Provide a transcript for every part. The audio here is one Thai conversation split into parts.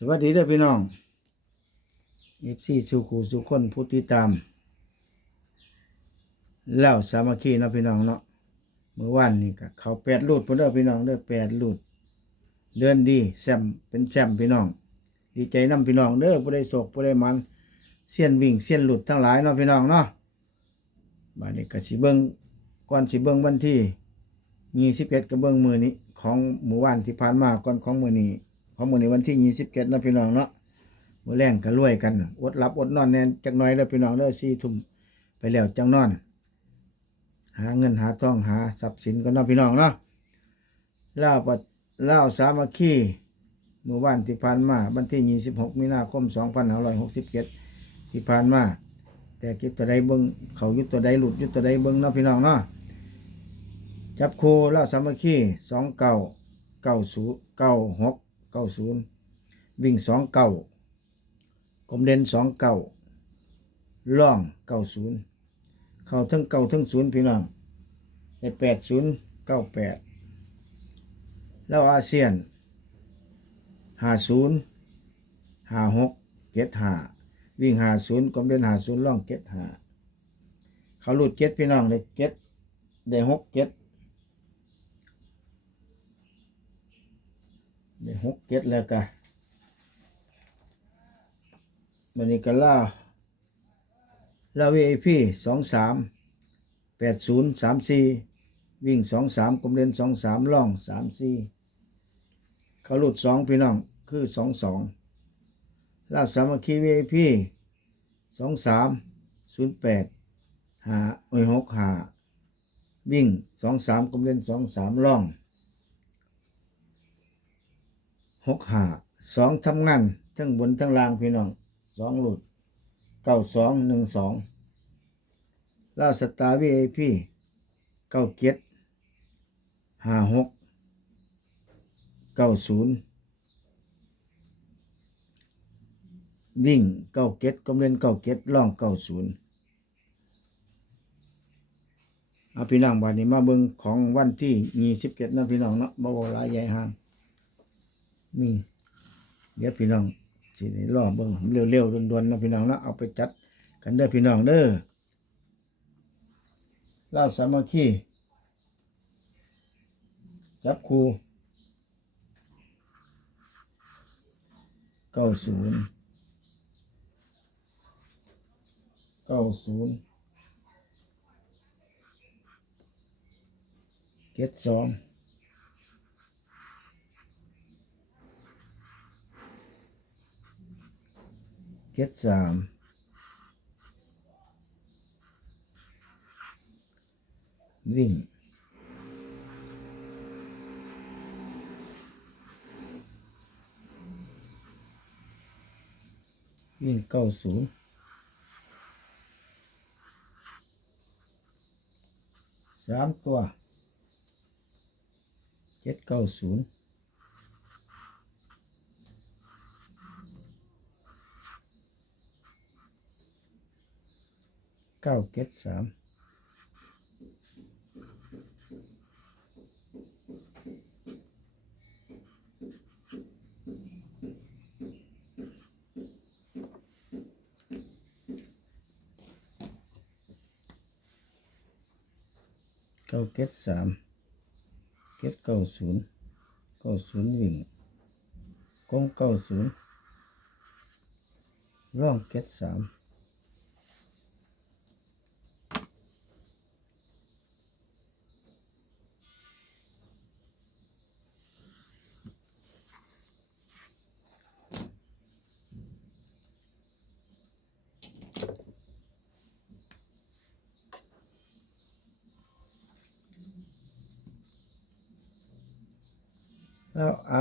สวัสดีเด้อพี่น้องเอฟซีสุขูสุคนผู้ติดตาม แล้วสามัคคีเนาะพี่น้องเนาะเมื่อวานนี่ก็เขาแปดลูดพุ่นเด้อพี่น้องเด้อแปดลูดเดินดีแซมเป็นแซมพี่น้อง ดีใจนํพี่น้องเด้อผู้ใดโศกผู้ใดมันเสี้ยนวิ่งเสี้ยนหลุดทั้งหลายเนาะพี่น้องเนาะบัดนี้ก็สิเบิ่งก่อนสิเบิ่งวันที่21ก็เบิ่งมือนี้ ของหมู่บ้านที่ผ่านมาก่อนของมือนี้ ของมื้อนี้วันที่ยี่สิบเจ็ดนะพี่น้องเนาะมื้อแรงก็รวยกันอดหลับอดนอนแน่จักหน่อยเด้อพี่น้องเด้อสี่ทุ่มไปแล้วจังนอน หาเงินหาทองหาทรัพย์สินก็เนาะพี่น้องเนาะเล่าวปะลาสามัคคีเมื่อวานที่ผ่านมาวันที่ยี่สิบหกมีนาคมสองพันห้าร้อยหกสิบเจ็ดที่ผ่านมาแต่คิดตัวใดเบิ้งเขายุดตัวใดหลุดยุดตัวใดเบิ้งเนาะพี่น้องเนาะจับคู่ลาสามัคคีสองเก้าเก้าศูเก้าหก เก้าศูนย์วิ่งสองเก้ากลมเด่นสองเก้าล่องเก้าศูนย์เข้าทั้งเก้าทั้งศูนย์พี่น้องในแปดศูนย์เก้าแปดแล้วอาเซียนห้าศูนย์ห้าหกเจ็ดห้าวิ่งห้าศูนย์กลมเด่นห้าศูนย์ล่องเจ็ดห้าเขาหลุดเจ็ดพี่น้องเลยเจ็ดได้หกเจ็ด ได้หกเจ็ดแล้วกันมันนี้ก็ล่าล่าวีไอพีสองสามแปดศูนย์สามสี่วิ่งสองสามกลมเล่นสองสามล่องสามสี่เขาหลุดสองพี่น้องคือสองสองล่าสามัคคีวีไอพีสองสามศูนย์แปดหาโอ้ยหกหาวิ่งสองสามกลมเล่นสองสามล่อง หกห้าสองทำงานทั้งบนทั้งล่างพี่น้องสองหลุดเก้าสองหนึ่งสองล่าสตาร์วีไอพีเก้าเจ็ดห้าหกเก้าศูนย์วิ่งเก้าเจ็ดกำเล่นเก้าเจ็ดล่องเก้าศูนย์เอาพี่น้องวันนี้มาเบิ่งของวันที่ยี่สิบเจ็ดนะพี่น้องเนาะบ่าวลายใหญ่ห่าง นี่เดี๋ยวพี่น้องสิรอเบิ่งเร็วๆด่วนๆนะพี่น้องนะเอาไปจัดกันเด้อพี่น้องเด้อลาสามัคคีจับครูเก้าศูนย์เก้าศูนย์เจ็ดสอง เจ็ดสามวิ่งวิ่งเก้าศูนย์สามตัว เจ็ดเก้าศูนย์เก้าเก็ดสามเก้าเก็ดสามเก็ดเก้าศูนย์เก้าศูนย์วิ่งกงเก้าศูนย์ร่องเก็ดสาม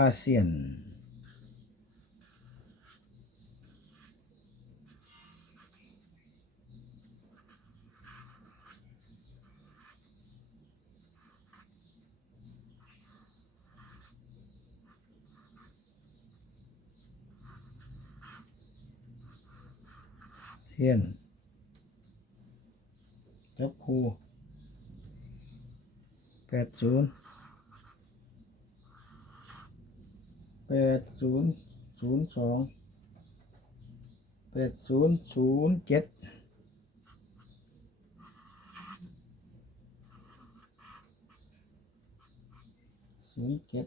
แล้วอาเซียน เซียนจับคูแป ดศูนย์แปดศูนย์ศูนย์สองแปดศูนย์ศูนย์เจ็ดศูนย์เจ็ด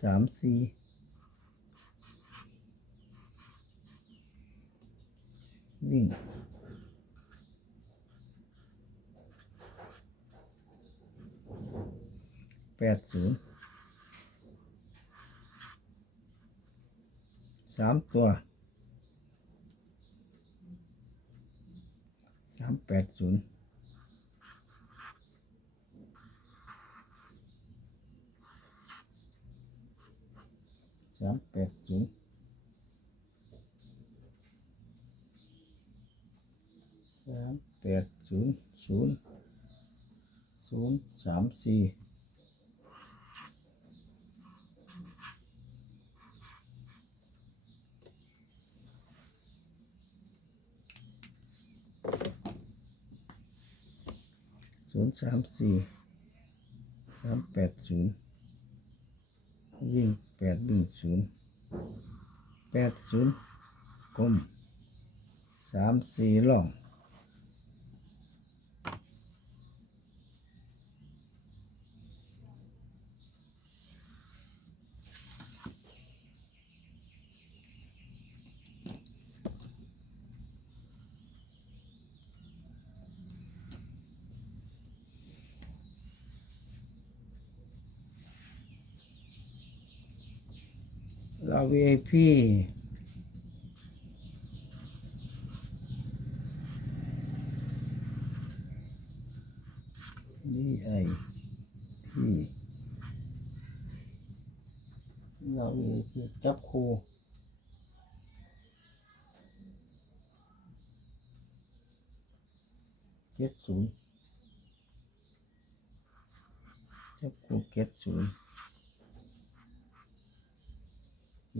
สามสี่วิ่งแปดศูนย์ สามตัวสามแปดศูนย์สามแปดศูนย์สามแปดศูนย์ศูนย์ศูนย์สามสี่ ศูนย์สามสี่สามแปดศูนย์วิ่งแปดวิ่งศูนย์แปดศูนย์กลมสามสี่ล่อง เรา VIP นี่ไอพี่เรา VIP จับครูเจ็ดศูนย์จับครูเจ็ดศูนย์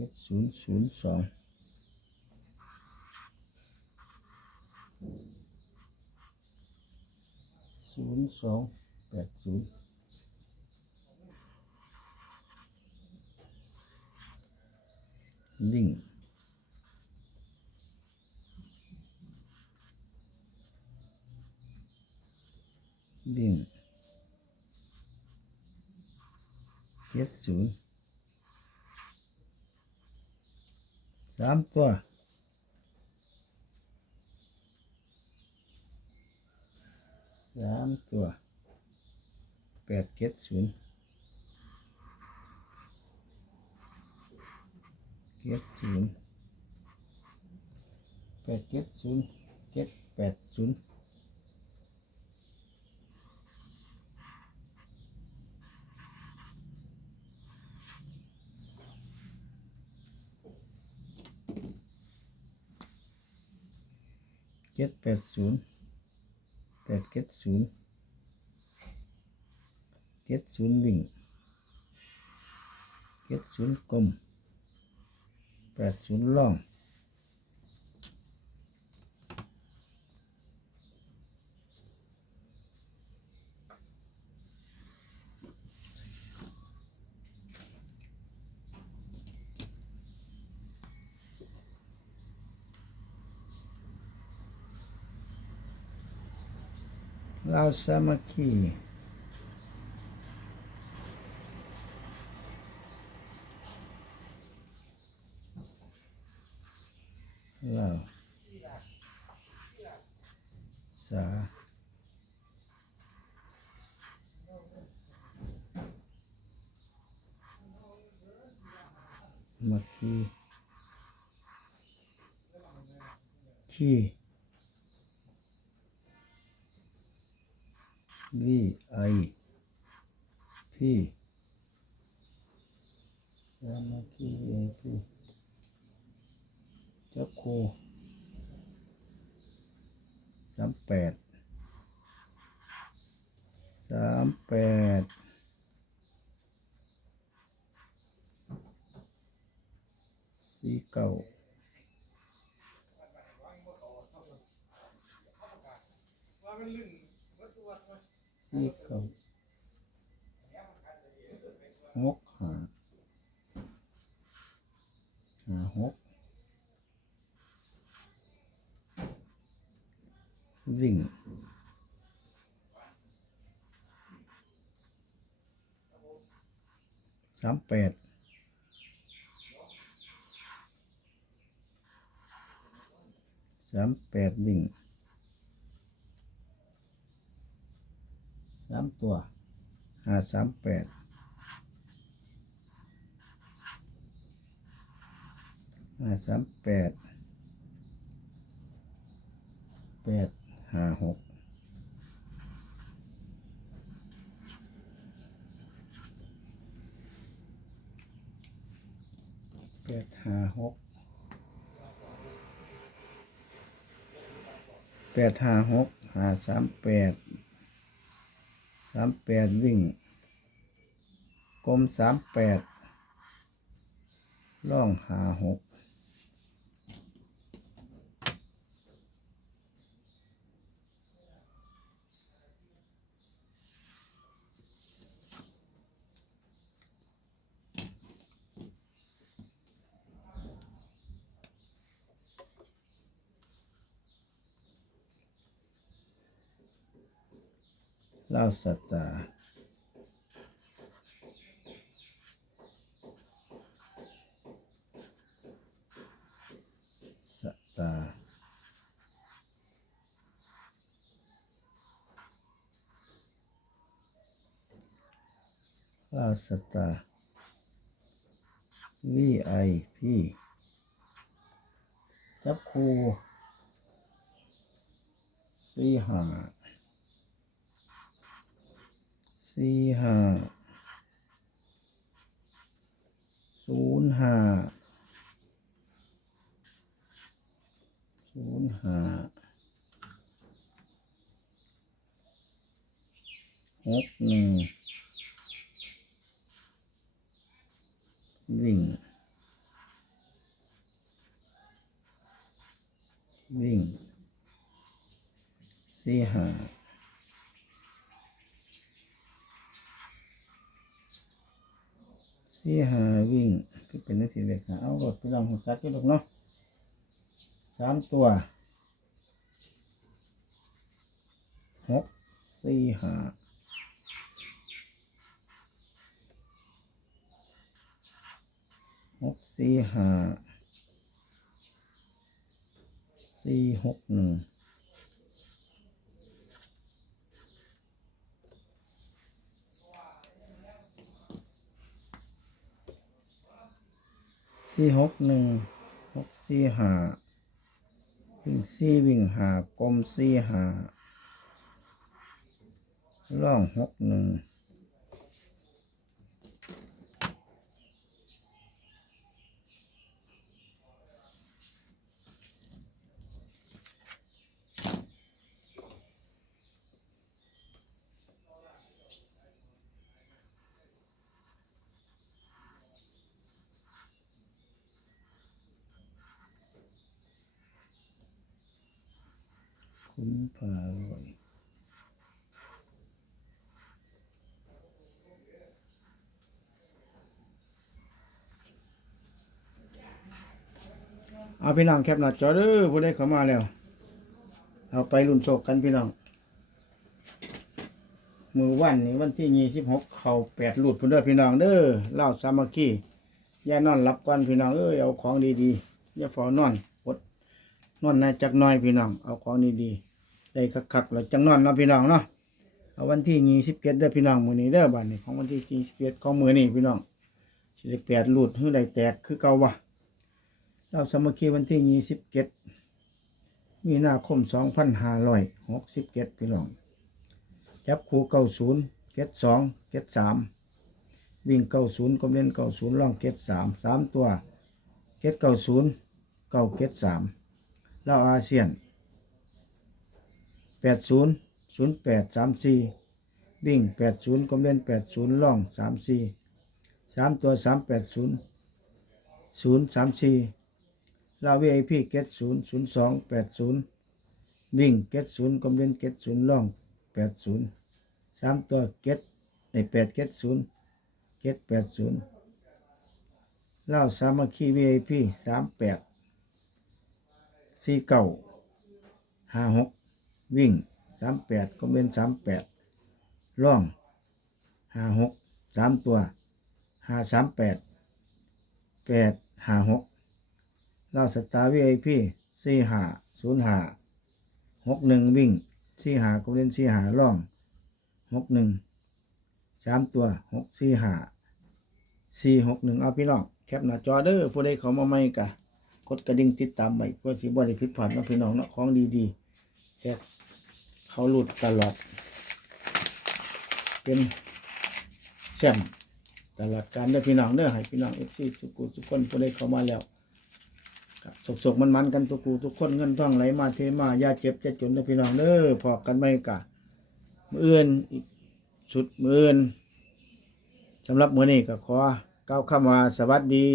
เจ็ดศูนย์ศูนย์สองศูนย์สองแปดศูนย์ลิงลิงเจ็ดศูนย์ สามตัวสามตัวแปดเจ็ดศูนย์เจ็ดศูนย์แปดเจ็ดศูนย์เจ็ดแปดศูนย์เจ็ ดแปดศูนย์แปดเก็ดศูนย์เก็ดศูนย์วิ่งเก็ดศูนย์กลมแปดศูนย์ล่อง เราสามัค พีสามัคคีวีไอพีจับโคสามแปดสามแปดสี่เก้าสี่เก้า หกห้าห้าหกวิ่งสามแปดสามแปดวิ่งสามตัวห้าสามแปด ห้าสามแปดแปดห้าหกแปดห้าหกแปดห้าหกห้าสามแปดสามแปดวิ่งกลมสามแปดล่องหาหก เล่าสัตตาร์สตาเล่าสัตตาร์ VIP จับคูสี่หา สี่ห้าศูนย์ห้าศูนย์ห้าหกหนึ่งวิ่ง วิ่งสี่ห้า สี่หาวิ่งก็เป็นนักสีเล็กนะเอารถไปลองหัวจักกันลูกเนาะสามตัวหกสี่หาหกสี่หาสี่หกหนึ่ง สี่หกหนึ่งหกสี่หาวิ่งสี่วิ่งหากลมสี่หาล่องหกหนึ่ง คุณพารวยเอาพี่น้องแคปหน้าจอเด้อผู้ใดเข้ามาแล้ว เอาไปรุ่นโศกกันพี่น้อง มือวันนี้วันที่ยี่สิบหกเขาแปดหลุดพุ่นเด้อพี่น้องเด้อเล่าสามัคคีอย่านอนหลับก่อนพี่น้องเอ้ยเอาของดีๆอย่าฝอนอนอดนอนในจักน้อยพี่น้องเอาของดีๆ ได้คักๆแล้วจังนอนเนาะพี่น้องเนาะเอาวันที่ยี่สิบเจ็ดเด้อพี่น้องมือนี้เด้อบัดนี้ของวันที่ยี่สิบเจ็ดของมือนี้พี่น้องสิได้แปดหลุดหรือได้แตกคือเก่าวะเราสมัคคีวันที่ยี่สิบเจ็ดมีนาคมสองพันห้าร้อยหกสิบเจ็ดพี่น้องจับคู่เก้าศูนย์เก็ดสองเก็ดสามวิ่งเก้าศูนย์ก็เล่นเก้าศูนย์ล่องเก็ดสามสามตัวเก็ดเก้าศูนย์เก้าเก็ดสามเล่าอาเซียน แปดศูนย์ศูนย์แปดสามสี่วิ่งแปดศูนย์ก็เล่นแปดศูนย์ล่องสามสี่สามตัวสามแปดศูนย์ศูนย์สามสี่เล่าวีไอพีเก็ดศูนย์ศูนย์สองแปดศูนย์วิ่งเก็ดศูนย์ก็เล่นเก็ดศูนย์ล่องแปดศูนย์สามตัวเก็ดในแปดเก็ดศูนย์เก็ดแปดศูนย์เล่าสามัคคี VIP สามแปดสี่เก้าห้าหก วิ่งสามแปดก็เป็นสามแปดร่องห้าหกสามตัวห้าสามแปดแปดห้าหกเล่าสตาร์ VIP สี่ห้าศูนย์ห้าหกหนึ่งวิ่งสี่ห้าก็เป็นสี่ห้าร่องหกหนึ่งสามตัวหกสี่ห้าสี่หกหนึ่งเอาพี่น้องแคปหน้าจอเด้อผู้ใดเขามาใหม่กะกดกระดิ่งติดตามไว้เพื่อสิบ่ได้ผิดพลาดเนาะพี่น้องเนาะของดีๆแต่ เขาหลุดตลอด เป็นแซมตลอดการเด้อพี่น้องเด้อให้พี่น้องเอฟซีสุกุสุกคนผู้ใดเข้ามาแล้วก็สกๆมันกันทุกูทุกคนเงินทองไหลมาเทมายาเจ็บอย่าจนเด้อพี่น้องเด้อพอกันไม่กะมืออื่นอีกสุดมืออื่นสำหรับมือนี้ก็ขอก้าวเข้ามาสวัสดี